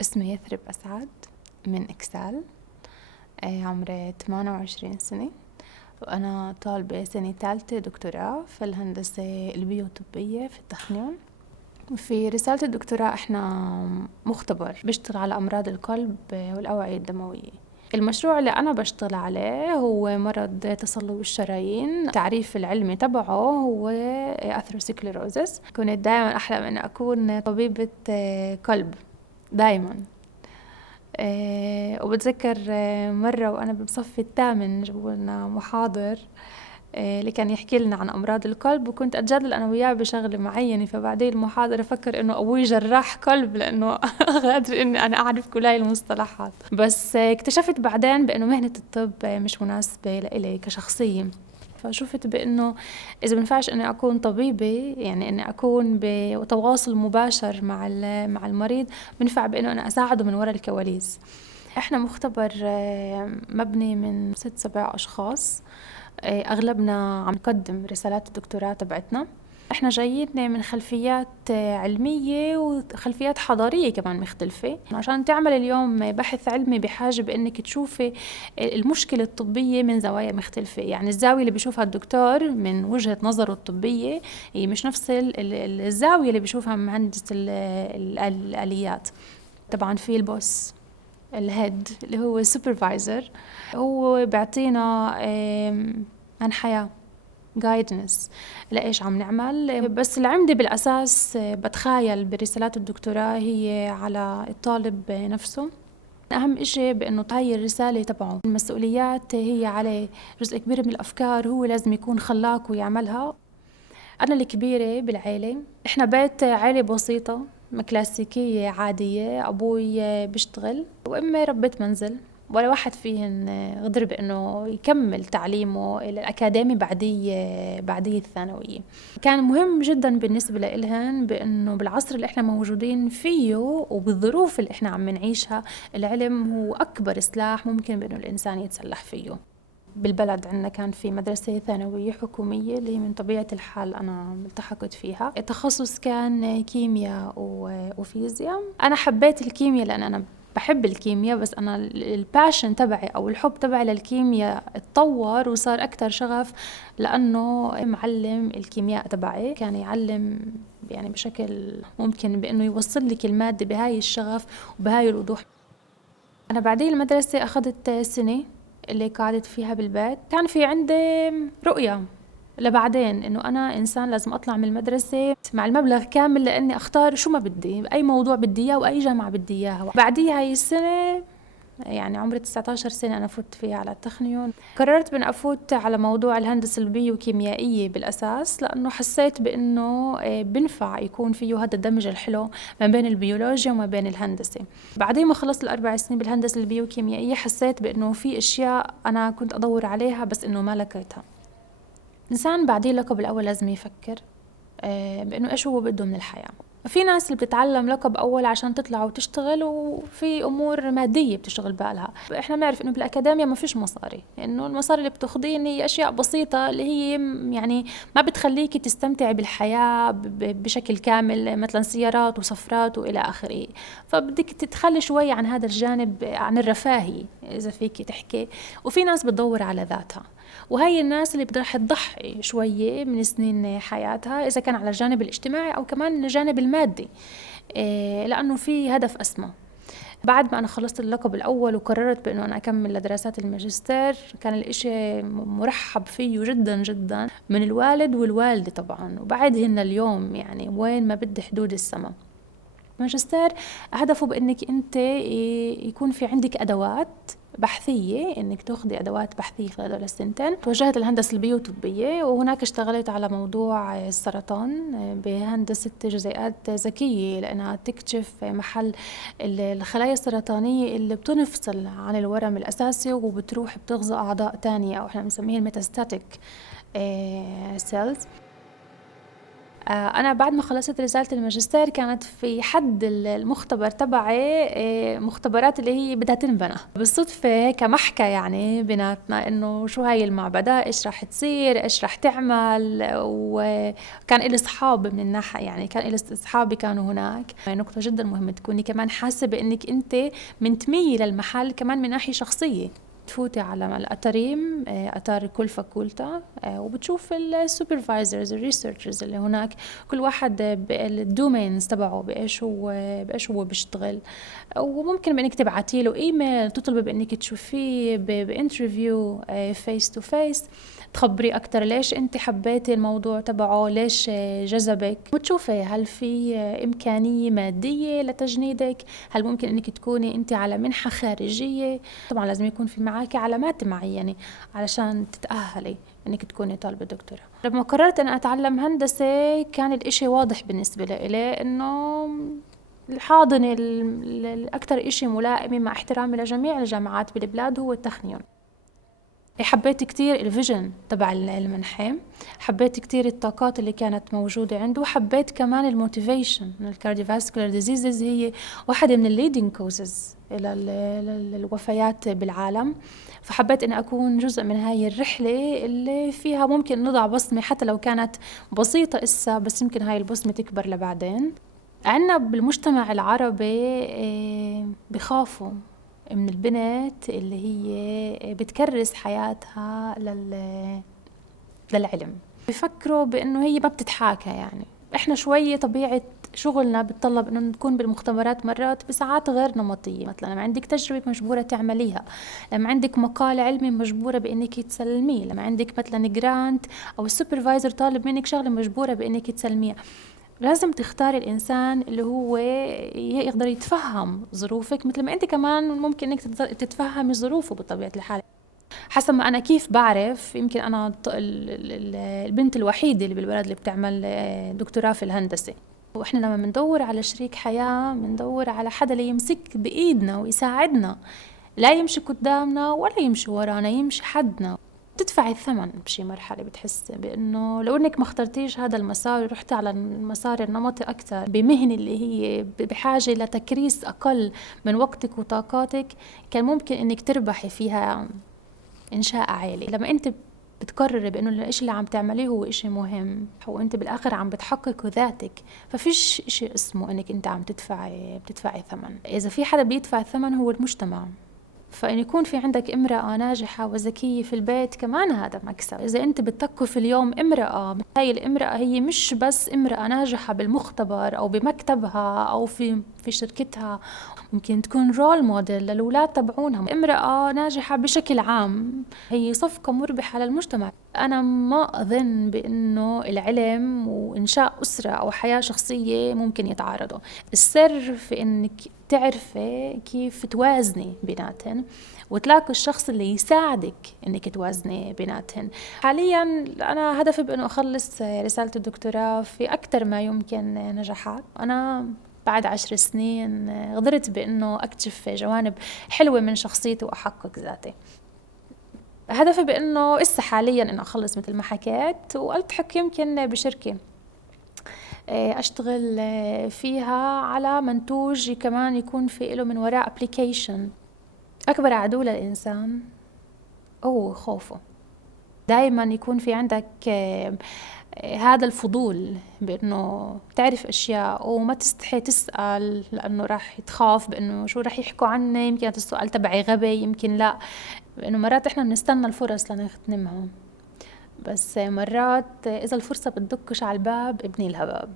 اسمي يثرب أسعد من إكسال. عمري 28 سنة، وأنا طالبة سنة ثالثة دكتوراه في الهندسة البيوطبية في التخنيون. في رسالة الدكتوراه إحنا مختبر بيشتغل على أمراض القلب والأوعية الدموية. المشروع اللي أنا بشتغل عليه هو مرض تصلب الشرايين. التعريف العلمي تبعه هو أثيروسكليروزس. كنت دائما أحلم أن أكون طبيبة قلب دائما. وبتذكر مرة وأنا بصفي الثامن جابوا لنا محاضر اللي كان يحكي لنا عن أمراض القلب، وكنت أتجادل أنا وياه بشغلة معينة. فبعدين المحاضرة فكر إنه أبوي جراح قلب لأنه غادر إني أنا أعرف كل هاي المصطلحات. بس اكتشفت بعدين بأنه مهنة الطب مش مناسبة لإلي كشخصية. فشفت بأنه إذا بنفعش إني أكون طبيبة، يعني إني أكون بتواصل مباشر مع المريض، بنفع بأنه أنا أساعده من وراء الكواليس. إحنا مختبر مبني من 6-7 أشخاص، أغلبنا عم نقدم رسالات الدكتوراه تبعتنا. احنا جايين من خلفيات علمية وخلفيات حضارية كمان مختلفة. عشان تعمل اليوم بحث علمي بحاجة بأنك تشوفي المشكلة الطبية من زوايا مختلفة. يعني الزاوية اللي بيشوفها الدكتور من وجهة نظره الطبية هي مش نفس الزاوية اللي بيشوفها مهندس الآليات. طبعا في البوس الهيد اللي هو السوبرفايزر، هو بيعطينا عن حياة guidance لإيش عم نعمل. بس اللي عندي بالأساس بتخيل برسالات الدكتوراه هي على الطالب نفسه. أهم إشي بأنه هاي الرسالة تبعه المسؤوليات هي عليه. جزء كبير من الأفكار هو لازم يكون خلاق ويعملها. أنا الكبيرة بالعيلة، إحنا بيت عيلة بسيطة كلاسيكية عادية. أبوي بيشتغل وأمي ربة منزل، ولا واحد فيهن قدر بأنه يكمل تعليمه الأكاديمي بعديه الثانوية. كان مهم جدا بالنسبة لإلهن بأنه بالعصر اللي إحنا موجودين فيه وبالظروف اللي إحنا عم نعيشها، العلم هو أكبر سلاح ممكن بأنه الإنسان يتسلح فيه. بالبلد عندنا كان في مدرسة ثانوية حكومية اللي من طبيعة الحال أنا التحقت فيها. التخصص كان كيمياء وفيزياء. أنا حبيت الكيمياء لأن أنا بحب الكيمياء، بس أنا الباشن تبعي أو الحب تبعي للكيمياء اتطور وصار أكتر شغف، لأنه معلم الكيمياء تبعي كان يعلم يعني بشكل ممكن بأنه يوصل لك المادة بهاي الشغف وبهاي الوضوح. أنا بعدين المدرسة أخذت سنة اللي قعدت فيها بالبيت. كان في عندي رؤية لبعدين إنه أنا إنسان لازم أطلع من المدرسة مع المبلغ كامل لأني أختار شو ما بدي، أي موضوع بدي إياه وأي جامعة بدي إياها. بعديها هاي السنة يعني عمري 19 سنة أنا فوت فيها على التخنيون. قررت بأن أفوت على موضوع الهندسة البيوكيميائية بالأساس، لأنه حسيت بأنه بنفع يكون فيه هذا الدمج الحلو ما بين البيولوجيا وما بين الهندسة. بعدين ما خلصت ال4 سنين بالهندسة البيوكيميائية حسيت بأنه في أشياء أنا كنت أدور عليها بس أنه ما لقيتها. الإنسان بعدين لقب الأول لازم يفكر بأنه إيش هو بده من الحياة. في ناس اللي بتتعلم لقب أول عشان تطلع وتشتغل، وفي أمور مادية بتشتغل بالها. إحنا بنعرف إنه بالأكاديمية ما فيش مصاري، إنه المصاري اللي بتاخدين هي أشياء بسيطة اللي هي يعني ما بتخليكي تستمتعي بالحياة بشكل كامل، مثلا سيارات وسفرات وإلى آخره. فبدك تتخلي شوي عن هذا الجانب، عن الرفاهي إذا فيك تحكي. وفي ناس بتدور على ذاتها، وهي الناس اللي بدها تضحي شوية من سنين حياتها إذا كان على الجانب الاجتماعي أو كمان الجانب المادي، لأنه في هدف أسمى. بعد ما أنا خلصت اللقب الأول وقررت بأنه أنا أكمل لدراسات الماجستير، كان الإشي مرحب فيه جدا جدا من الوالد والوالدة طبعا، وبعدهن اليوم يعني وين ما بدي حدود السما. ماجستير هدفه بأنك أنت يكون في عندك أدوات بحثية، إنك تأخذي أدوات بحثية خلال هذول السنتين. توجهت للهندسة البيوطبية، وهناك اشتغلت على موضوع السرطان بهندسة جزيئات ذكية لأنها تكتشف محل الخلايا السرطانية اللي بتنفصل عن الورم الأساسي وبتروح بتغذى أعضاء تانية، أو إحنا بنسميها الميتاستاتيك سيلز. أنا بعد ما خلصت رسالة الماجستير كانت في حد المختبر تبعي مختبرات اللي هي بدها تنبنى بالصدفة هيك محكى يعني بيناتنا إنه شو هاي المعبدة، إيش راح تصير، إيش راح تعمل. وكان إلي صحاب من الناحية، يعني كان إلي صحابي كانوا هناك. نقطة جدا مهمة تكوني كمان حاسة بإنك أنت منتمية للمحل كمان من ناحية شخصية. تفوتي على الأتاريم، أتار كل فاكولتا، وبتشوف السوبرفايزرز الريسيرشرز اللي هناك، كل واحد بالدومينز تبعه بإيش هو بيشتغل. وممكن بإنك تبعتي له إيميل تطلبي بإنك تشوفيه بانترفيو فيس تو فيس، تخبري أكتر ليش أنت حبيتي الموضوع تبعه، ليش جذبك، وتشوفي هل في إمكانية مادية لتجنيدك، هل ممكن أنك تكوني أنت على منحة خارجية. طبعا لازم يكون في معاكي علامات معينة علشان تتأهلي انك تكوني طالبة دكتوراه. لما قررت أنا أتعلم هندسة كان الإشي واضح بالنسبة لي إنه الحاضنة الأكثر إشي ملائمة مع احترامي لجميع الجامعات بالبلاد هو التخنيون. حبيت كتير الفيجن تبع المنحة، حبيت كتير الطاقات اللي كانت موجودة عنده، وحبيت كمان الموتيفيشن. الكارديوفاسكولار ديزيزز هي واحدة من الليدنج كوزز للوفيات بالعالم، فحبيت أن أكون جزء من هاي الرحلة اللي فيها ممكن نضع بصمة حتى لو كانت بسيطة إسا، بس يمكن هاي البصمة تكبر لبعدين. عنا بالمجتمع العربي بخافوا من البنت اللي هي بتكرس حياتها للعلم، بفكروا بأنه هي ما بتتحاكى. يعني إحنا شوية طبيعة شغلنا بتطلب إنه نكون بالمختبرات مرات بساعات غير نمطية. مثلا لما عندك تجربة مجبورة تعمليها، لما عندك مقال علمي مجبورة بإنك تسلميه، لما عندك مثلا جرانت أو السوبرفايزر طالب منك شغلة مجبورة بإنك تسلميها. لازم تختاري الإنسان اللي هو يقدر يتفهم ظروفك مثل ما أنت كمان ممكن إنك تتفهمي ظروفه بطبيعة الحال. حسب ما أنا كيف بعرف، يمكن أنا البنت الوحيدة اللي بالبلد اللي بتعمل دكتوراه في الهندسة. وإحنا لما بندور على شريك حياة بندور على حدا اللي يمسك بإيدنا ويساعدنا، لا يمشي قدامنا ولا يمشي ورانا، يمشي حدنا. تدفعي الثمن بشي مرحلة، بتحسي بأنه لو أنك ما اخترتيش هذا المسار ورحتي على المسار النمطي أكتر بمهنة اللي هي بحاجة لتكريس أقل من وقتك وطاقاتك، كان ممكن أنك تربحي فيها إنشاء عائلي. لما أنت بتقرري بأنه الإشي اللي عم تعمليه هو إشي مهم وأنت بالآخر عم بتحقق ذاتك، ففيش إشي اسمه أنك أنت عم بتدفعي ثمن. إذا في حدا بيدفع الثمن هو المجتمع. فإن يكون في عندك امرأة ناجحة وذكية في البيت كمان هذا مكسب. إذا أنت بتثقف اليوم امرأة، هاي الامرأة هي مش بس امرأة ناجحة بالمختبر أو بمكتبها أو في شركتها، ممكن تكون رول موديل للأولاد تبعونها. امرأة ناجحة بشكل عام هي صفقة مربحة للمجتمع. أنا ما أظن بأنه العلم وإنشاء أسرة أو حياة شخصية ممكن يتعارضوا. السر في أنك تعرفي كيف توازني بيناتهن وتلاقي الشخص اللي يساعدك انك توازني بيناتهن. حاليا انا هدفي بانه اخلص رسالة الدكتوراه في اكثر ما يمكن نجاحات. انا بعد 10 سنين قدرت بانه اكتشف جوانب حلوة من شخصيتي واحقق ذاتي. هدفي بانه حاليا انه اخلص مثل ما حكيت والتحق يمكن بشركة أشتغل فيها على منتوج كمان يكون في له من وراء أبليكيشن. أكبر عدو للإنسان هو خوفه. دايما يكون في عندك هذا الفضول بأنه تعرف أشياء وما تستحي تسأل، لأنه راح تخاف بأنه شو راح يحكوا عني، يمكن هذا السؤال تبعي غبي يمكن لا. لأنه مرات إحنا بنستنى الفرص لنغتنمها، بس مرات إذا الفرصة بتدقش على الباب ابني لها باب.